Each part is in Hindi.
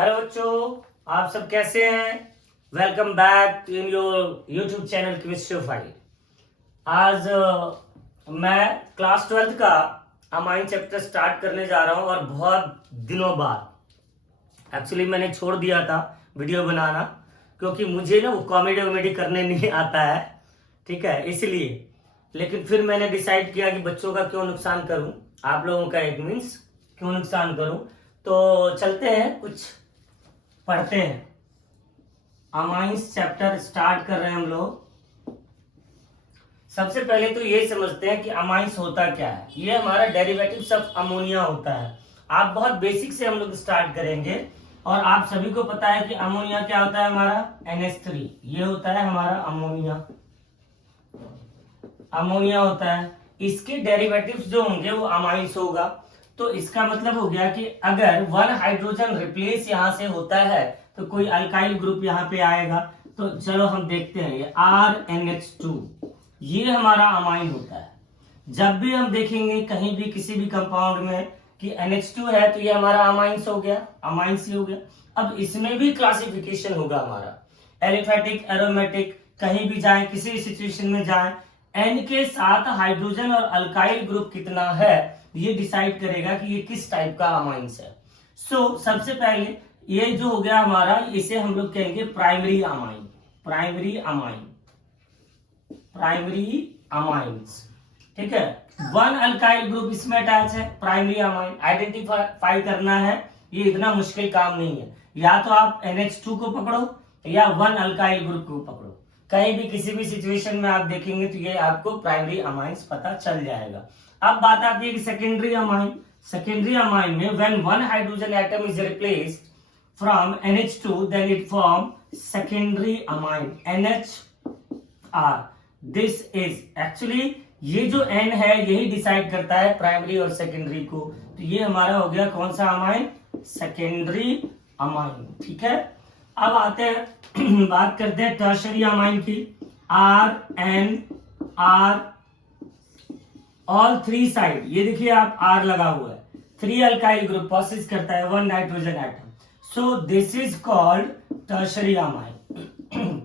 हेलो बच्चों, आप सब कैसे हैं। Welcome back in your YouTube channel chemistry file. आज मैं क्लास 12th का अमाइन चैप्टर स्टार्ट करने जा रहा हूं और बहुत दिनों बाद एक्चुअली मैंने छोड़ दिया था वीडियो बनाना, क्योंकि मुझे ना वो कॉमेडी वॉमेडी करने नहीं आता है, ठीक है, इसलिए। लेकिन फिर मैंने डिसाइड किया कि बच्चों का क्यों नुकसान करूं, आप लोगों का एक मीन्स क्यों नुकसान करूं। तो चलते हैं, कुछ पढ़ते हैं। अमाइंस चैप्टर स्टार्ट कर रहे हैं हम लोग। सबसे पहले तो ये समझते हैं कि अमाइंस होता क्या है। ये हमारा डेरिवेटिव ऑफ अमोनिया होता है। आप बहुत बेसिक से हम लोग स्टार्ट करेंगे और आप सभी को पता है कि अमोनिया क्या होता है, हमारा NH3। ये होता है हमारा अमोनिया। अमोनिया होता है, इसके डेरिवेटिव्स जो होंगे वो अमाइंस होगा। तो इसका मतलब हो गया कि अगर वन हाइड्रोजन रिप्लेस यहां से होता है तो कोई अल्काइल ग्रुप यहाँ पे आएगा। तो चलो हम देखते हैं, ये RNH2 ये हमारा अमाइन होता है। जब भी हम देखेंगे कहीं भी किसी भी कंपाउंड में कि NH2 है तो ये हमारा अमाइंस हो गया, अमाइंस ही हो गया। अब इसमें भी क्लासिफिकेशन होगा हमारा, एलिफेटिक, एरोमेटिक, कहीं भी जाए, किसी सिचुएशन में जाए, N के साथ हाइड्रोजन और अल्काइल ग्रुप कितना है ये डिसाइड करेगा कि ये किस टाइप का अमाइंस है। सबसे पहले ये जो हो गया हमारा, इसे हम लोग कहेंगे primary amine. Primary amine, primary amines, ठीक है। वन अल्काइल ग्रुप इसमें अटैच है, प्राइमरी अमाइन आइडेंटिफाई करना है, ये इतना मुश्किल काम नहीं है। या तो आप NH2 को पकड़ो या वन अल्काइल ग्रुप को पकड़ो, कहीं भी किसी भी सिचुएशन में आप देखेंगे तो ये आपको प्राइमरी अमाइंस पता चल जाएगा। अब बात आती है कि सेकेंडरी अमाइन। सेकेंडरी अमाइन में when one hydrogen atom is replaced from NH2 then it form secondary amine NHR. This is actually ये जो N है यही डिसाइड करता है प्राइमरी और सेकेंडरी को। तो ये हमारा हो गया कौन सा अमाइन, सेकेंडरी अमाइन, ठीक है। अब आते हैं बात करते हैं टर्शरी अमाइन की। RNR ऑल थ्री साइड, ये देखिए आप R लगा हुआ है, 3 अल्काइल ग्रुप पॉसेस करता है 1 nitrogen atom. So this is called tertiary amine,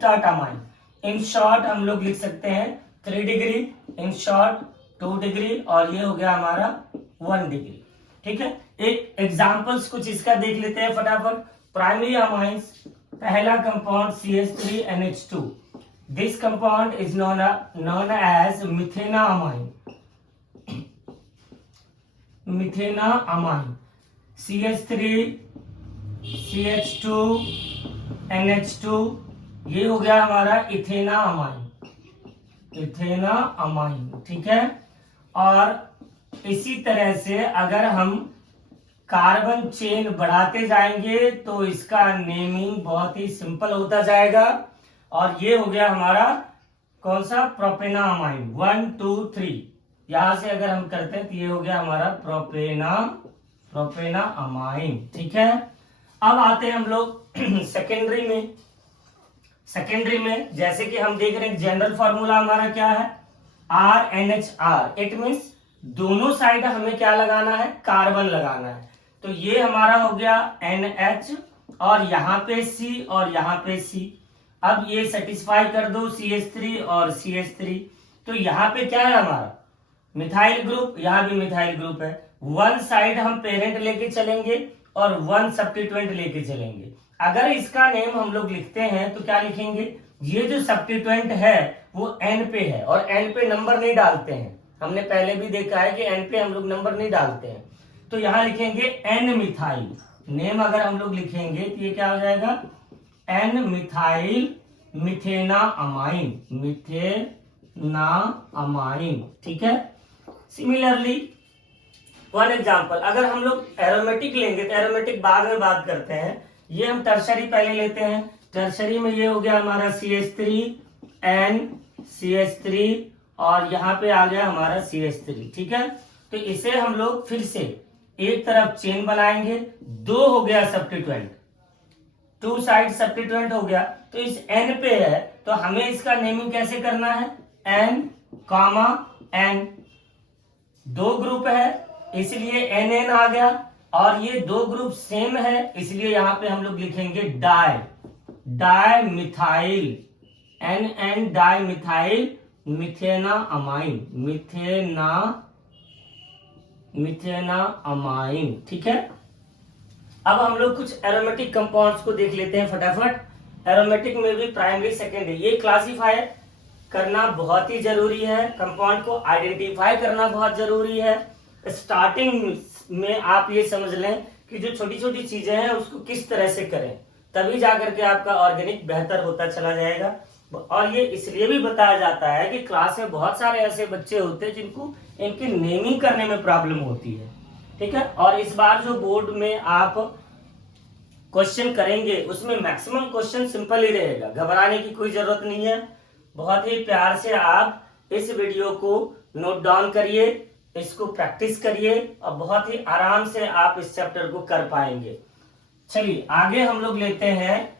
tert amine. In short हम लोग लिख सकते हैं 3 डिग्री, in short 2 डिग्री, और ये हो गया हमारा 1 डिग्री, ठीक है। एक एग्जांपल्स कुछ इसका देख लेते हैं फटाफट। प्राइमरी अमाइंस, पहला compound CH3NH2, this compound is known as methanamine. Methanamine, CH3 CH2 NH2, ये हो गया हमारा इथेना अमाइन, इथेना अमाइन, ठीक है। और इसी तरह से अगर हम कार्बन चेन बढ़ाते जाएंगे तो इसका नेमिंग बहुत ही सिंपल होता जाएगा। और ये हो गया हमारा कौन सा, प्रोपेना अमाइन, 1 2 3, यहां से अगर हम करते हैं तो ये हो गया हमारा प्रोपेना अमाइन, ठीक है। अब आते हैं हम लोग सेकेंडरी में। सेकेंडरी में जैसे कि हम देख रहे हैं जनरल फॉर्मूला हमारा क्या है, RNHR। इट मीन्स दोनों साइड हमें क्या लगाना है, कार्बन लगाना है। तो ये हमारा हो गया NH और यहाँ पे C और यहाँ पे C। अब ये सेटिस्फाई कर दो CH3 और CH3। तो यहाँ पे क्या है हमारा मिथाइल ग्रुप, यहाँ भी मिथाइल ग्रुप है। वन साइड हम पेरेंट लेके चलेंगे और 1 सब्स्टिट्यूएंट लेके चलेंगे। अगर इसका नेम हम लोग लिखते हैं तो क्या लिखेंगे, ये जो सब्स्टिट्यूएंट है वो N पे है और N पे नंबर नहीं डालते हैं। हमने पहले भी देखा है कि N पे हम लोग नंबर नहीं डालते हैं। तो यहां लिखेंगे N मिथाइल। नेम अगर हम लोग लिखेंगे तो ये क्या हो जाएगा, N मिथाइल मिथेना अमाइन, मिथेना अमाइन, ठीक है। सिमिलरली वन एग्जाम्पल, अगर हम लोग एरोमेटिक लेंगे तो एरोमेटिक बाद में बात करते हैं, ये हम टर्शरी पहले लेते हैं। टर्शरी में ये हो गया हमारा CH3N CH3 और यहाँ पे आ गया हमारा CH3, ठीक है। तो इसे हम लोग फिर से एक तरफ चेन बनाएंगे, 2 हो गया सब्स्टिट्यूएंट, 2 साइड सब्स्टिट्यूएंट हो गया। तो इस N पे है तो हमें इसका नेमिंग कैसे करना है, N, N, 2 ग्रुप है इसलिए NN आ गया और ये दो ग्रुप सेम है, इसलिए यहां पे हम लोग लिखेंगे di methyl, NN di methyl methenamine, methenamine. ठीक है, अब हम लोग कुछ एरोमेटिक कंपाउंड्स को देख लेते हैं फटाफट। एरोमेटिक में भी प्राइमरी सेकेंडरी ये क्लासिफाई करना बहुत ही जरूरी है, कंपाउंड को आइडेंटिफाई करना बहुत जरूरी है। स्टार्टिंग में आप ये समझ लें कि जो छोटी छोटी चीजें हैं उसको किस तरह से करें, तभी जाकर के आपका ऑर्गेनिक बेहतर होता चला जाएगा। और ये इसलिए भी बताया जाता है कि क्लास में बहुत सारे ऐसे बच्चे होते हैं जिनको इनकी नेमिंग करने में प्रॉब्लम होती है। ठीक है, और इस बार जो बोर्ड में आप क्वेश्चन करेंगे उसमें मैक्सिमम क्वेश्चन सिंपल ही रहेगा, घबराने की कोई जरूरत नहीं है। बहुत ही प्यार से आप इस वीडियो को नोट डाउन करिए, इसको प्रैक्टिस करिए और बहुत ही आराम से आप इस चैप्टर को कर पाएंगे। चलिए आगे हम लोग लेते हैं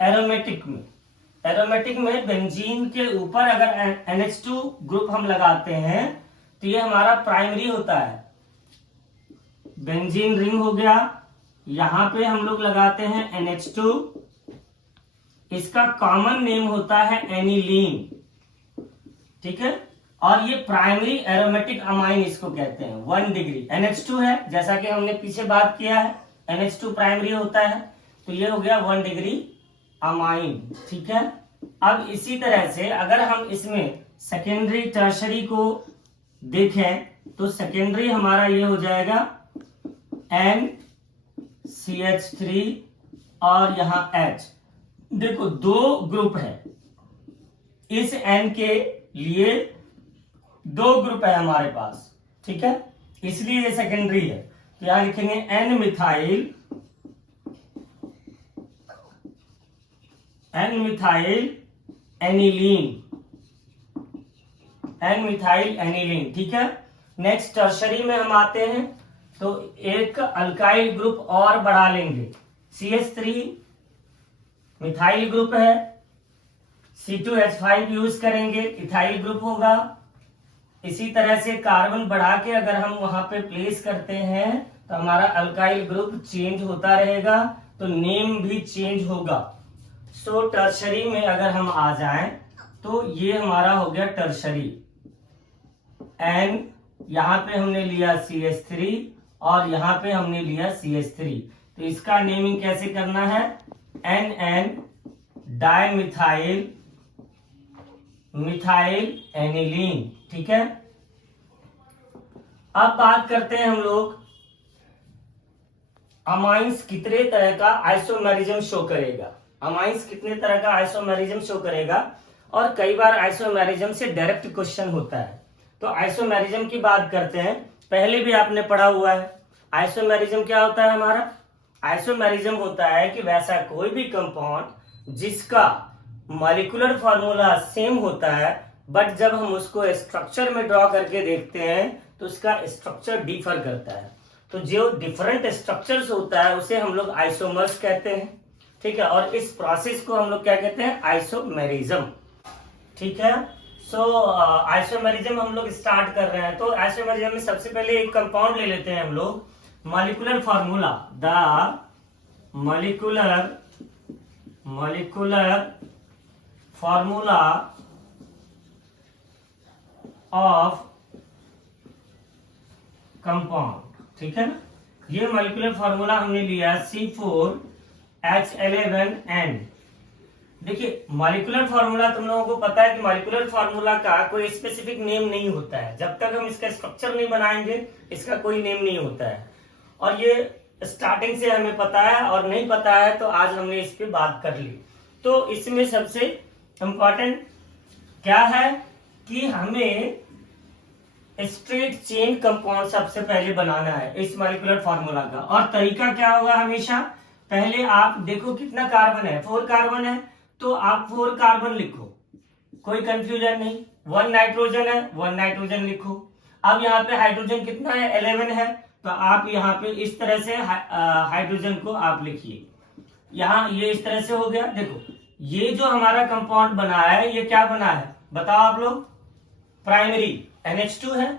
एरोमेटिक में। एरोमेटिक में बेंजीन के ऊपर अगर NH2 ग्रुप हम लगाते हैं तो ये हमारा प्राइमरी होता है, बेंजीन रिंग हो गया। यहां पे हम लोग लगाते हैं NH2, इसका कॉमन नेम होता है एनिलीन। ठीक है, और ये प्राइमरी एरोमेटिक अमाइन इसको कहते हैं। 1 डिग्री NH2 है, जैसा कि हमने पीछे बात किया है, NH2 प्राइमरी होता है, तो ये हो गया 1 डिग्री अमाइन। ठीक है, अब इसी तरह से अगर हम इसमें सेकेंडरी टर्शरी को देखें तो सेकेंडरी हमारा ये हो जाएगा NCH3 और यहां H। देखो दो ग्रुप है, इस N के लिए दो ग्रुप है हमारे पास। ठीक है, इसलिए ये सेकेंडरी है, तो यहां लिखेंगे N मिथाइल एनिलीन। ठीक है, नेक्स्ट टर्शरी में हम आते हैं तो एक अल्काइल ग्रुप और बढ़ा लेंगे, CH3 मिथाइल ग्रुप है, C2H5 यूज करेंगे, इथाइल ग्रुप होगा। इसी तरह से कार्बन बढ़ा के अगर हम वहां पे प्लेस करते हैं तो हमारा अल्काइल ग्रुप चेंज होता रहेगा, तो नेम भी चेंज होगा। सो टर्शरी में अगर हम आ जाएं तो ये हमारा हो गया टर्शरी, N यहां पे हमने लिया CH3 और यहां पे हमने लिया CH3, तो इसका नेमिंग कैसे करना है, NN डाइमिथाइल मिथाइल एनिलीन। ठीक है, अब बात करते हैं हम लोग अमाइंस कितने तरह का आइसोमेरिज्म शो करेगा। अमाइंस कितने तरह का आइसोमेरिज्म शो करेगा, और कई बार आइसोमेरिज्म से डायरेक्ट क्वेश्चन होता है। तो आइसोमेरिज्म की बात करते हैं, पहले भी आपने पढ़ा हुआ है। आइसोमेरिज्म क्या होता है हमारा, आइसोमेरिज्म होता है कि वैसा कोई भी कंपाउंड जिसका मॉलिक्यूलर फॉर्मूला सेम होता है, बट जब हम उसको स्ट्रक्चर में ड्रॉ करके देखते हैं तो उसका स्ट्रक्चर डिफर करता है। तो जो डिफरेंट स्ट्रक्चर्स होता है उसे हम लोग आइसोमर्स कहते हैं। ठीक है, और इस प्रोसेस को हम लोग क्या कहते हैं, आइसोमेरिज्म। ठीक है, सो आइसोमेरिज्म हम लोग स्टार्ट कर रहे हैं। तो आइसोमेरिज्म में सबसे पहले एक कंपाउंड ले लेते हैं हम लोग, molecular formula, the molecular formula of compound. ठीक है ना, ये मॉलिक्यूलर फॉर्मूला हमने लिया C4H11N। देखिए मॉलिक्यूलर फॉर्मूला तुम लोगों को पता है कि मॉलिक्यूलर फॉर्मूला का कोई स्पेसिफिक नेम नहीं होता है, जब तक हम इसका स्ट्रक्चर नहीं बनाएंगे इसका कोई नेम नहीं होता है। और ये स्टार्टिंग से हमें पता है, और नहीं पता है तो आज हमने इस पे बात कर ली। तो इसमें सबसे इंपॉर्टेंट क्या है कि हमें स्ट्रेट चेन कंपाउंड सबसे पहले बनाना है इस मॉलिक्यूलर फॉर्मूला का। और तरीका क्या होगा, हमेशा पहले आप देखो कितना कार्बन है, 4 कार्बन है, तो आप 4 कार्बन लिखो, कोई कंफ्यूजन नहीं। 1 नाइट्रोजन है, 1 नाइट्रोजन लिखो। अब यहाँ पे हाइड्रोजन कितना है, 11 है, तो आप यहाँ पे इस तरह से हाइड्रोजन को आप लिखिए। यहाँ ये इस तरह से हो गया। देखो ये जो हमारा कंपाउंड बना है ये क्या बना है बताओ आप लोग, प्राइमरी NH2 है,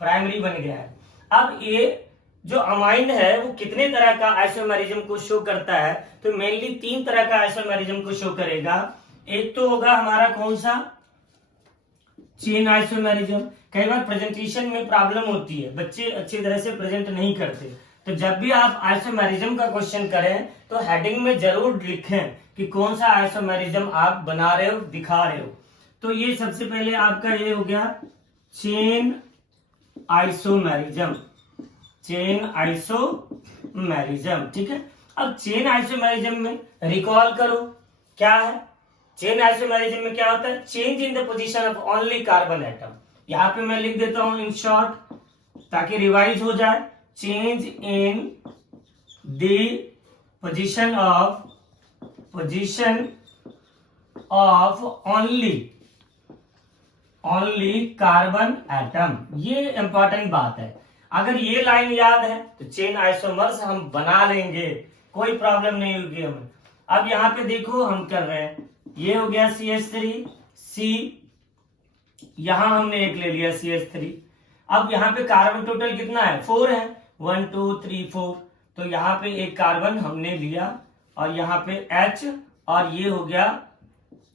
प्राइमरी बन गया है। अब ये जो अमाइन है वो कितने तरह का आइसोमेरिज्म को शो करता है, तो मेनली 3 तरह का आइसोमेरिज्म को शो करेगा। एक तो होगा हमारा कौन सा, चेन आइसोमेरिज्म। कई बार प्रेजेंटेशन में प्रॉब्लम होती है, बच्चे अच्छी तरह से प्रेजेंट नहीं करते, तो जब भी आप आइसोमेरिज्म का क्वेश्चन करें तो हेडिंग में जरूर लिखें कि कौन सा आइसोमेरिज्म आप बना रहे हो, दिखा रहे हो। तो ये सबसे पहले आपका ये हो गया चेन आइसोमेरिज्म, चेन आइसोमेरिज्म, ठीक है। अब चेन आइसोमेरिज्म में रिकॉल करो क्या है, चेन आइसोमेरिज्म में क्या होता है, change in the position of only carbon atom. यहां पे मैं लिख देता हूं इन शॉर्ट ताकि रिवाइज हो जाए, change in the position of only carbon atom. ये इंपॉर्टेंट बात है, अगर ये लाइन याद है तो चेन आइसोमर्स हम बना लेंगे, कोई प्रॉब्लम नहीं होगी हमें। अब यहाँ पे देखो हम कर रहे हैं, ये हो गया CH3, C, यहां हमने एक ले लिया CH3। अब यहाँ पे कार्बन टोटल कितना है, 4 है, 1 2 3 4, तो यहाँ पे एक कार्बन हमने लिया और यहाँ पे H और ये हो गया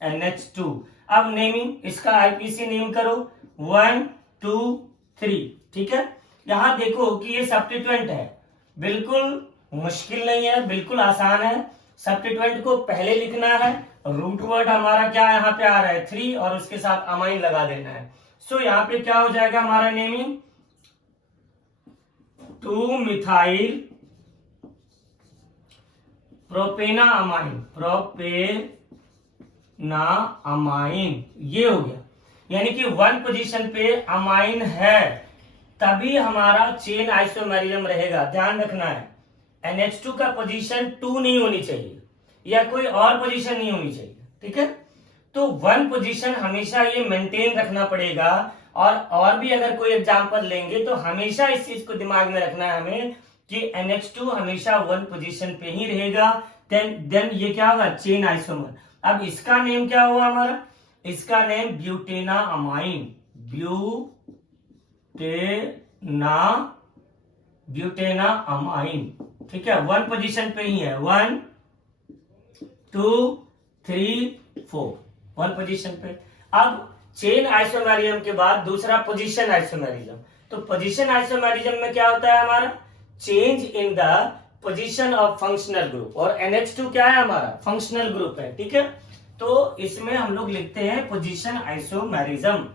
NH2। अब नेमिंग इसका IPC नेम करो 1 2 3, ठीक है। यहां देखो कि ये सब्स्टिट्यूएंट है, बिल्कुल मुश्किल नहीं है, बिल्कुल आसान है। सब्स्टिट्यूएंट को पहले लिखना है, रूट वर्ड हमारा क्या यहाँ पे आ रहा है 3 और उसके साथ अमाइन लगा देना है। सो यहाँ पे क्या हो जाएगा हमारा नेमिंग 2 मिथाइल प्रोपेना अमाइन, प्रोपेना अमाइन, ये हो गया। यानी कि 1 पोजीशन पे अमाइन है तभी हमारा चेन आइसोमेरिज्म रहेगा, ध्यान रखना है। NH2 का पोजीशन 2 नहीं होनी चाहिए या कोई और पोजीशन नहीं होनी चाहिए, ठीक है। तो 1 पोजीशन हमेशा ये मेंटेन रखना पड़ेगा। और भी अगर कोई एग्जांपल लेंगे तो हमेशा इस चीज को दिमाग में रखना है हमें कि NH2 हमेशा 1 पोजीशन पे ही रहेगा। देन ये क्या होगा, चेन आइसोमर। अब इसका नेम क्या हुआ हमारा, इसका नेम ब्यूटेना अमाइन, ब्यूटेना अमाइन, ठीक है। 1 पोजीशन पे ही है, 1 2 3 4, 1 पोजीशन पे। अब चेन आइसोमेरिज्म के बाद दूसरा पोजीशन आइसोमेरिज्म। तो पोजीशन आइसोमेरिज्म में क्या होता है हमारा, change in the position of functional group, और NH2 क्या है हमारा, फंक्शनल ग्रुप है, ठीक है। तो इसमें हम लोग लिखते हैं पोजीशन आइसोमेरिज्म,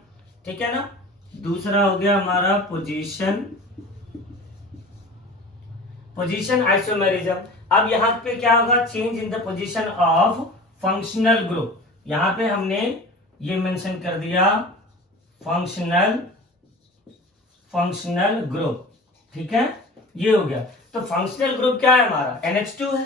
ठीक है ना। दूसरा हो गया हमारा पोजीशन आइसोमेरिज्म। अब यहाँ पे क्या होगा, change in the position of functional group. यहाँ पे हमने ये मेंशन कर दिया फंक्शनल ग्रुप, ठीक है, ये हो गया। तो फंक्शनल ग्रुप क्या है हमारा, NH2 है।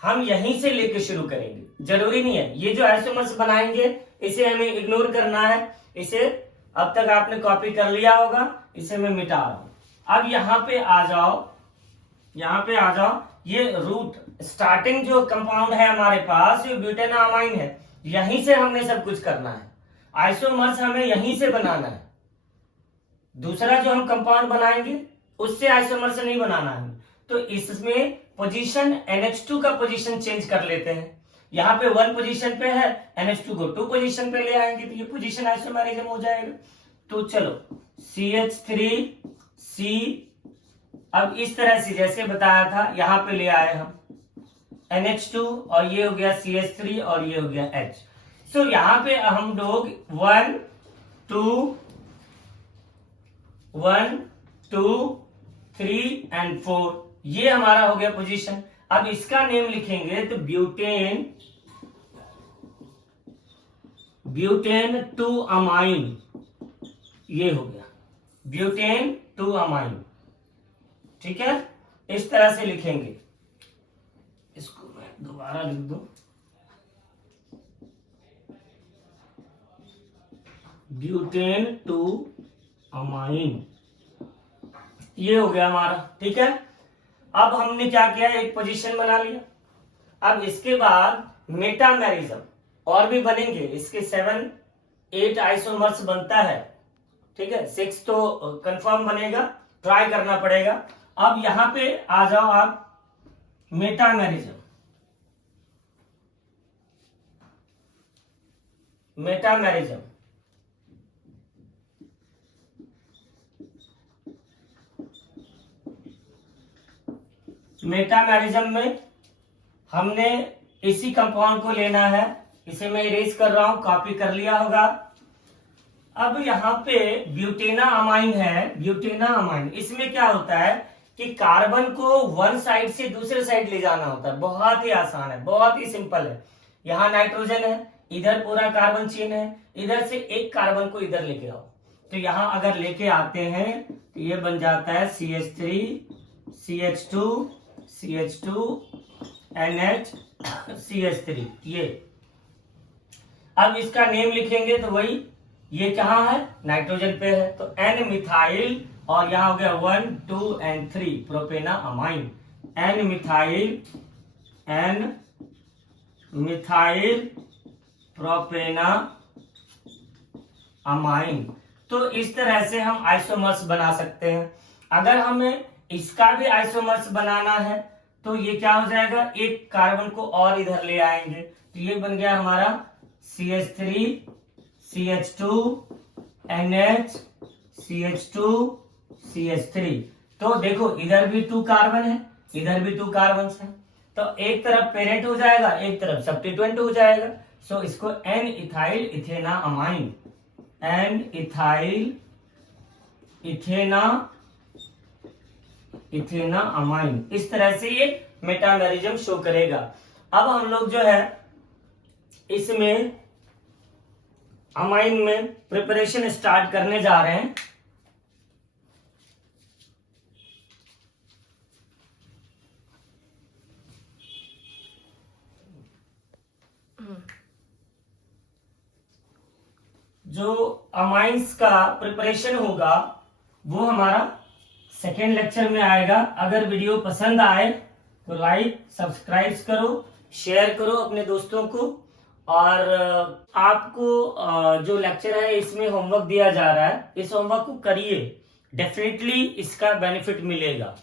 हम यहीं से लेके शुरू करेंगे, जरूरी नहीं है ये जो आइसोमर्स बनाएंगे इसे हमें इग्नोर करना है, इसे अब तक आपने कॉपी कर लिया होगा, इसे मैं मिटा रहा हूं। अब यहाँ पे आ जाओ, ये रूट स्टार्टिंग जो कंपाउंड है हमारे पास ये ब्यूटेना अमाइन है, यहीं से हमने सब कुछ करना है, आइसोमर्स हमें यहीं से बनाना है। दूसरा जो हम कंपाउंड बनाएंगे उससे आइसोमर्स नहीं बनाना है। तो इसमें पोजीशन NH2 का पोजीशन चेंज कर लेते हैं। यहाँ पे 1 पोजीशन पे है, NH2 को 2 पोजीशन पे ले आएंगे तो ये पोजीशन आइसोमेरिज्म हो जाएगा। तो चलो CH3C, अब इस तरह से जैसे बताया था यहाँ पे ले आए हम NH2 और ये हो गया CH3 और ये हो गया H। सो यहाँ पे हम लोग 1 2 3 एंड 4, ये हमारा हो गया पोजीशन। अब इसका नेम लिखेंगे तो ब्यूटेन 2 अमाइन, ये हो गया ब्यूटेन 2 अमाइन, ठीक है। इस तरह से लिखेंगे, इसको मैं दोबारा लिख दूं, ब्यूटेन 2 अमाइन, ये हो गया हमारा, ठीक है। अब हमने क्या किया, एक पोजीशन बना लिया। अब इसके बाद मेटामेरिज्म और भी बनेंगे, इसके 7 8 आइसोमर्स बनता है, ठीक है। 6 तो कंफर्म बनेगा, ट्राई करना पड़ेगा। अब यहां पे आ जाओ आप, मेटामेरिज्म। मेटामेरिज्म मेटामेरिज्म में हमने इसी कंपाउंड को लेना है। इसे मैं इरेज कर रहा हूं, कॉपी कर लिया होगा। अब यहाँ पे ब्यूटेना अमाइन है, ब्यूटेना अमाइन। इसमें क्या होता है कि कार्बन को वन साइड से दूसरे साइड ले जाना होता है। बहुत ही आसान है, बहुत ही सिंपल है। यहाँ नाइट्रोजन है, इधर पूरा कार्बन चेन है, इधर से एक कार्बन को इधर लेके आओ। तो यहाँ अगर लेके आते हैं तो ये बन जाता है CH3 CH2 CH2 NH CH3। ये अब इसका नेम लिखेंगे तो वही, ये कहाँ है, नाइट्रोजन पे है, तो N मिथाइल, और यहाँ हो गया 1 2 and 3 propanamine. N methyl propanamine. तो इस तरह से हम आइसोमर्स बना सकते हैं। अगर हमें इसका भी आइसोमर्स बनाना है तो ये क्या हो जाएगा, एक कार्बन को और इधर ले आएंगे, तो ये बन गया हमारा CH3 CH2 NH CH2 CH3। तो देखो इधर भी 2 कार्बन है, इधर भी 2 कार्बन है, तो एक तरफ पेरेंट हो जाएगा, एक तरफ सब्स्टिट्यूएंट हो जाएगा। सो इसको N ethyl ethanamine, N ethyl ethanamine. इस तरह से ये मेटामेरिज्म शो करेगा। अब हम लोग जो है इसमें अमाइन में प्रिपरेशन स्टार्ट करने जा रहे हैं। जो अमाइंस का प्रिपरेशन होगा वो हमारा सेकेंड लेक्चर में आएगा। अगर वीडियो पसंद आए तो लाइक सब्सक्राइब करो, शेयर करो अपने दोस्तों को। और आपको जो लेक्चर है इसमें होमवर्क दिया जा रहा है, इस होमवर्क को करिए, डेफिनेटली इसका बेनिफिट मिलेगा।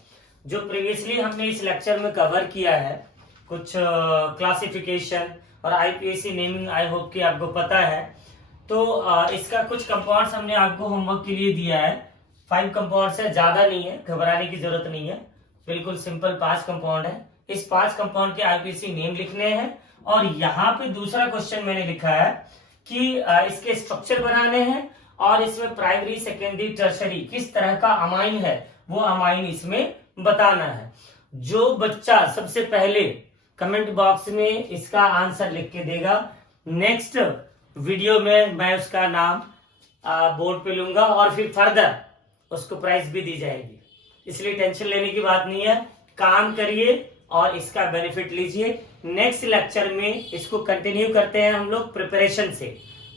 जो प्रीवियसली हमने इस लेक्चर में कवर किया है, कुछ क्लासिफिकेशन और IPSC नेमिंग, आई होप कि आपको पता है। तो इसका कुछ कंपाउंड्स हमने आपको होमवर्क के लिए दिया है। 5 कंपाउंड्स है, ज्यादा नहीं है, घबराने की जरूरत नहीं है, बिल्कुल सिंपल 5 कंपाउंड है। इस 5 कंपाउंड के IPSC नेम लिखने हैं। और यहाँ पे दूसरा क्वेश्चन मैंने लिखा है कि इसके स्ट्रक्चर बनाने हैं और इसमें प्राइमरी सेकेंडरी टर्शरी किस तरह का अमाइन है वो अमाइन इसमें बताना है। जो बच्चा सबसे पहले कमेंट बॉक्स में इसका आंसर लिख के देगा, नेक्स्ट वीडियो में मैं उसका नाम बोर्ड पे लूंगा और फिर फर्दर उसको प्राइज भी दी जाएगी। इसलिए टेंशन लेने की बात नहीं है, काम करिए और इसका बेनिफिट लीजिए। नेक्स्ट लेक्चर में इसको कंटिन्यू करते हैं हम लोग प्रिपरेशन से।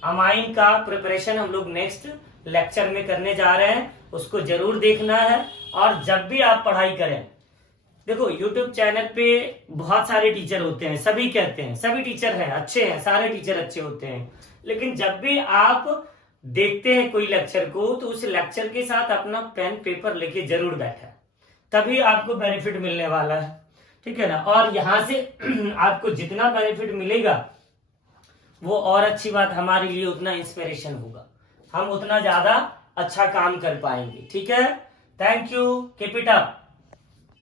अमाइन का प्रिपरेशन हम लोग नेक्स्ट लेक्चर में करने जा रहे हैं, उसको जरूर देखना है। और जब भी आप पढ़ाई करें, देखो YouTube चैनल पे बहुत सारे टीचर होते हैं, सभी कहते हैं सभी टीचर हैं अच्छे हैं, सारे टीचर अच्छे होते हैं, लेकिन जब भी आप देखते हैं कोई लेक्चर को तो उस लेक्चर के साथ अपना पेन पेपर लेके जरूर बैठा, तभी आपको बेनिफिट मिलने वाला है, ठीक है ना। और यहां से आपको जितना बेनिफिट मिलेगा वो और अच्छी बात, हमारे लिए उतना इंस्पिरेशन होगा, हम उतना ज्यादा अच्छा काम कर पाएंगे, ठीक है। Thank you, keep it up.